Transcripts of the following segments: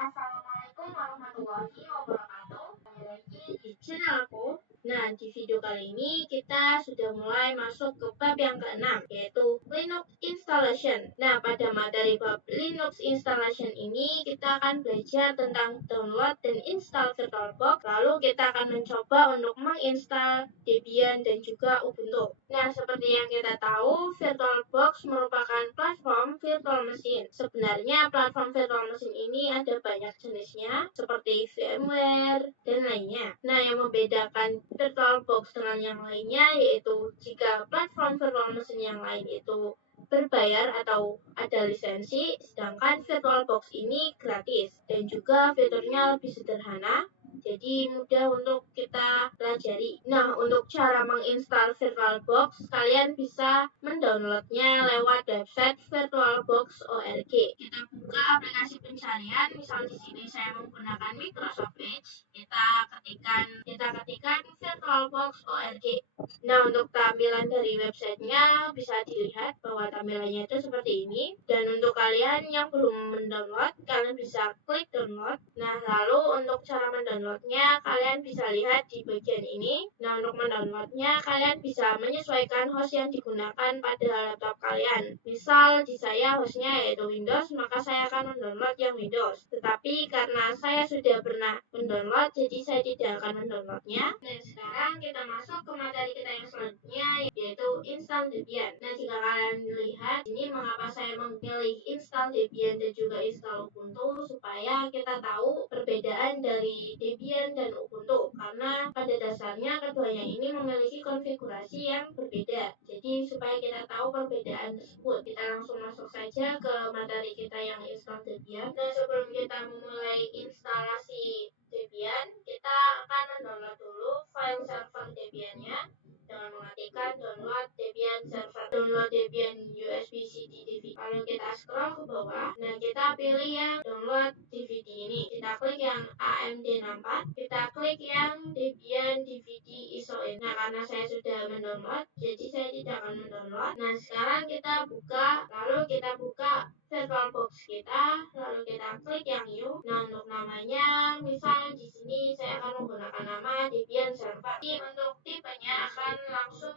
Assalamualaikum warahmatullahi wabarakatuh. Kembali lagi di channel aku. Nah, di video kali ini kita sudah mulai masuk ke bab yang ke-6, yaitu Linux Installation. Nah, pada materi bab Linux Installation ini kita akan belajar tentang download dan install VirtualBox. Lalu kita akan mencoba untuk menginstal Debian dan juga Ubuntu. Nah, seperti yang kita tahu, VirtualBox merupakan platform virtual machine. Sebenarnya platform virtual machine ini ada banyak jenisnya, seperti VMware dan lainnya. Nah, yang membedakan VirtualBox dengan yang lainnya yaitu jika platform virtual machine yang lain itu berbayar atau ada lisensi, sedangkan VirtualBox ini gratis dan juga fiturnya lebih sederhana. Jadi mudah untuk kita pelajari. Nah, untuk cara menginstal VirtualBox, kalian bisa mendownloadnya lewat website virtualbox.org. Kita buka aplikasi pencarian, misal di sini saya menggunakan Microsoft Edge. Kita ketikkan virtualbox.org. Nah, untuk tampilan dari websitenya bisa dilihat bahwa tampilannya itu seperti ini. Dan untuk kalian yang belum mendownload, kalian bisa klik download. Nah, lalu untuk cara mendownloadnya, kalian bisa lihat di bagian ini. Nah, untuk mendownloadnya, kalian bisa menyesuaikan host yang digunakan pada laptop kalian. Misal di saya hostnya yaitu Windows, maka saya akan mendownload yang Windows. Tetapi karena saya sudah pernah mendownload, jadi saya tidak akan mendownloadnya. Dan sekarang kita masuk ke materi kita yang selanjutnya, yaitu install Debian. Nah, jika kalian lihat ini mengapa saya memilih install Debian dan juga install Ubuntu, supaya kita tahu perbedaan dari Debian dan Ubuntu, karena pada dasarnya keduanya ini memiliki konfigurasi yang berbeda. Jadi supaya kita tahu perbedaan tersebut, kita langsung masuk saja ke materi kita yang install Debian. Dan sebelum kita memulai instalasi Debian, kita akan mendownload dulu file server Debiannya dengan mengetikkan download Debian server, download Debian USB CD DVD. Lalu kita scroll ke bawah, nah kita pilih yang download DVD ini. Kita klik yang AMD 64, kita klik yang Debian DVD ISOin. Nah, karena saya sudah mendownload, jadi saya tidak akan mendownload. Nah, sekarang kita buka, lalu kita buka VirtualBox kita, lalu kita klik yang new. Nah, untuk namanya, misal di sini saya akan menggunakan nama Debian Server. Jadi untuk tipenya akan langsung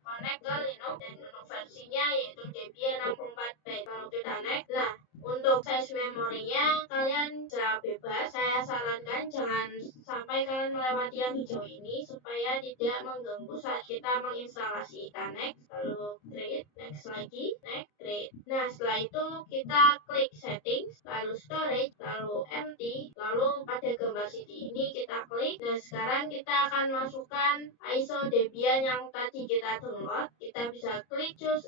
connect ke Linux dan untuk versinya yaitu Debian 64-bit. Kalau kita next, nah untuk size memorinya kalian bisa bebas. Saya sarankan jangan sampai kalian melewati yang hijau ini supaya tidak mengganggu saat kita menginstalasi. Kita next, lalu create, next lagi, next, create. Nah, setelah itu kita klik settings, lalu storage, lalu empty, lalu pada gambar CD ini kita klik. Nah, sekarang kita akan masukkan ISO Debian yang tadi kita download. Kita bisa klik choose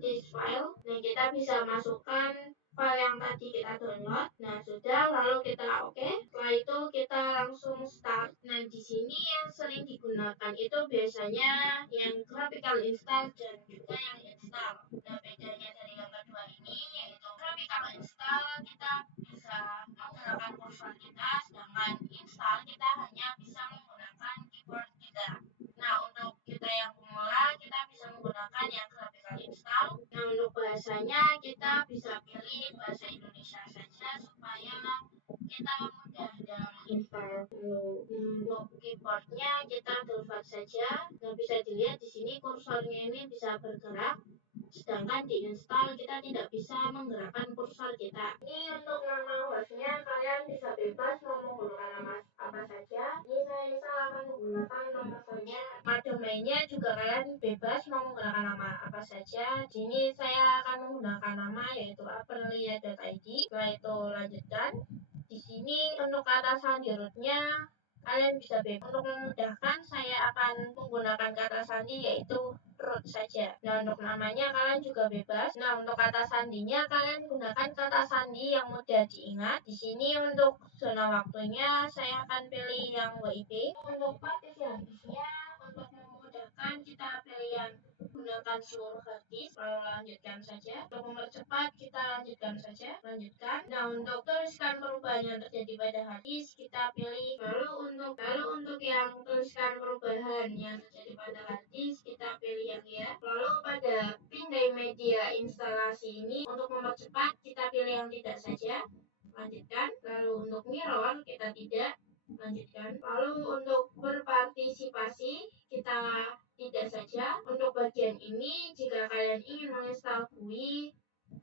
this file. Nah, kita bisa masukkan file yang tadi kita download. Nah, sudah, lalu kita oke. Setelah itu kita langsung start. Nah, di sini yang sering digunakan itu biasanya yang graphical install dan juga yang install. Nah, bedanya dari yang kedua ini yaitu graphical install kita bisa menggunakan kursor kita, sedangkan install kita hanya bisa menggunakan keyboard kita. Nah, untuk kita yang pemula, kita bisa menggunakan yang graphical install. Nah, untuk bahasanya kita bisa pilih bahasa Indonesia saja supaya kita mudah dalam install. Untuk keyboardnya kita download saja. Nah, bisa dilihat di sini kursornya ini bisa bergerak. Sedangkan di install kita tidak bisa menggerakkan kursor kita. Ini untuk nama hostnya kalian bisa bebas mau menggunakan nama apa saja. Ini saya misal akan menggunakan nama saja. Nama domainnya juga kalian bebas mau menggunakan nama apa saja. Di sini saya akan menggunakan nama yaitu aprilia.id. Setelah itu lanjutkan. Di sini untuk kata sandi rootnya kalian bisa bebas. Untuk memudahkan saya akan menggunakan kata sandi yaitu root saja. Nah, untuk namanya kalian juga bebas. Nah, untuk kata sandinya kalian gunakan kata sandi yang mudah diingat. Di sini untuk zona waktunya saya akan pilih yang WIB. Untuk partisi harddisknya untuk memudahkan kita pilih yang gunakan seluruh harddisk, lalu lanjutkan saja. Untuk mempercepat kita lanjutkan saja, lanjutkan. Nah, untuk tuliskan perubahan yang terjadi pada harddisk kita pilih. Lalu untuk yang tuliskan perubahan yang terjadi pada harddisk kita pilih yang ya. Lalu pada pindai media instalasi ini untuk mempercepat kita pilih yang tidak saja. lanjutkan. Lalu untuk mirror kita tidak lanjutkan. Lalu untuk berpartisipasi kita tidak saja. Untuk bagian ini jika kalian ingin menginstal GUI,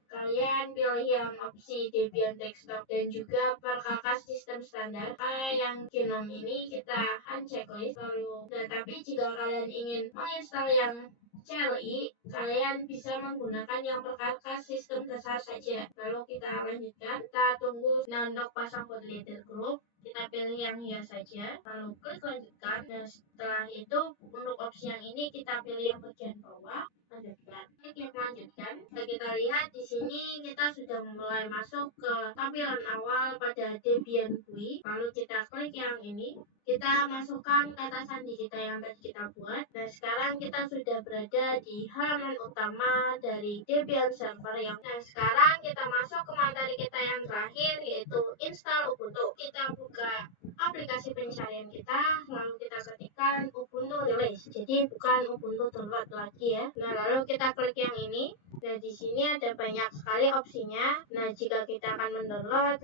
kalian pilih yang opsi Debian Desktop dan juga perkakas sistem standar. Yang Genome ini kita unchecklist lalu. Tapi jika kalian ingin menginstal yang CLI, kalian bisa menggunakan yang perkakas sistem dasar saja. Lalu kita lanjutkan. Kita tunggu. Nah, untuk pasang bootleader group, kita pilih yang hias saja. Lalu klik lanjutkan. Dan setelah itu untuk opsi yang ini kita pilih yang bagian bawah. Lanjutkan. Klik lanjutkan. Nah, kita lihat di sini kita sudah mulai masuk ke tampilan awal pada Debian GUI. Lalu kita klik yang ini. Kita masukkan kata sandi kita yang tadi kita buat. Nah, sekarang kita sudah berada di halaman utama dari Debian server yang. Nah, sekarang kita masuk ke materi kita yang terakhir yaitu install Ubuntu. Kita buka aplikasi pencarian kita, lalu kita ketikkan Ubuntu release. Jadi bukan Ubuntu download lagi ya. Nah, lalu kita klik yang ini. Nah, di sini ada banyak sekali opsinya. Nah, jika kita akan mendownload,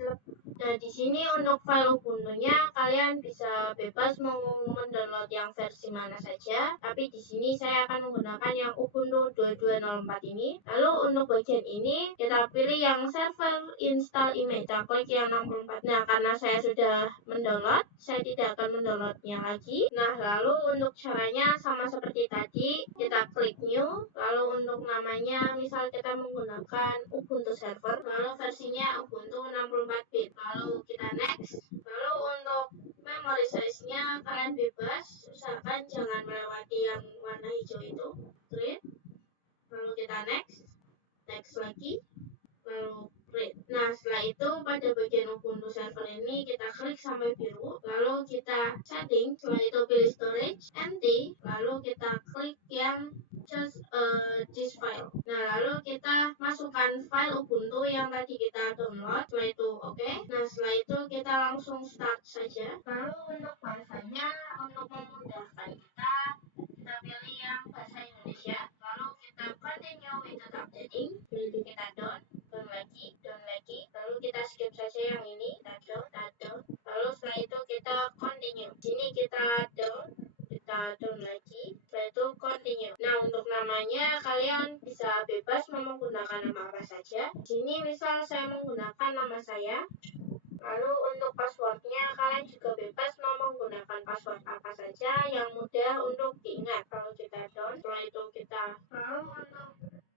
nah di sini untuk file Ubuntu-nya kalian bisa bebas mau mendownload yang versi mana saja. Tapi di sini saya akan menggunakan yang Ubuntu 2204 ini. Lalu untuk bagian ini kita pilih yang server install image. Kita klik yang 64. Nah, karena saya sudah mendownload, saya tidak akan mendownloadnya lagi. Nah, lalu untuk caranya sama seperti tadi, kita klik new. Lalu untuk namanya misal kita menggunakan Ubuntu server, lalu versinya Ubuntu 64 bit. Lalu kita next. Lalu untuk memory size-nya kalian bebas, usahakan jangan melewati yang warna hijau itu, green. Lalu kita next lagi, lalu create. Nah, setelah itu pada bagian Ubuntu server ini kita klik sampai biru, lalu kita setting, setelah itu pilih storage, empty, lalu kita klik yang just this file. Nah, lalu kita masukkan file Ubuntu yang tadi kita download, setelah itu oke. Nah, setelah itu kita langsung start saja. Lalu untuk bahasanya, untuk memudahkan kita pilih yang bahasa Indonesia, lalu kita continue with updating, lalu kita down lagi, lalu kita skip saja yang ini, kita down, lalu setelah itu kita continue. Sini kita down lagi, setelah itu continue. Nah, untuk namanya kalian bisa bebas mau menggunakan nama apa saja. Sini misal saya menggunakan nama saya. Lalu untuk passwordnya kalian juga bebas mau menggunakan password apa saja yang mudah untuk diingat. Kalau kita down, setelah itu kita lalu untuk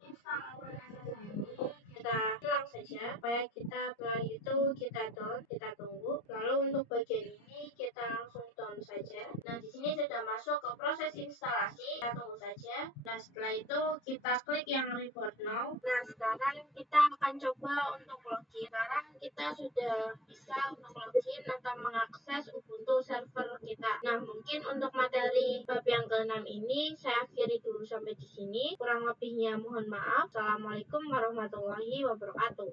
install aplikasi ini kita hilang saja supaya kita setelah itu kita down, kita tunggu. Lalu untuk bagian ini kita langsung down saja. Nah, di sini sudah masuk ke proses instalasi, kita tunggu saja. Nah, setelah itu kita klik yang report now. Nah, sekarang kita akan coba untuk login. Sekarang kita sudah bisa untuk login atau mengakses Ubuntu server kita. Nah, mungkin untuk materi bab yang ke-6 ini saya akhiri dulu sampai di sini. Kurang lebihnya mohon maaf. Assalamualaikum warahmatullahi wabarakatuh.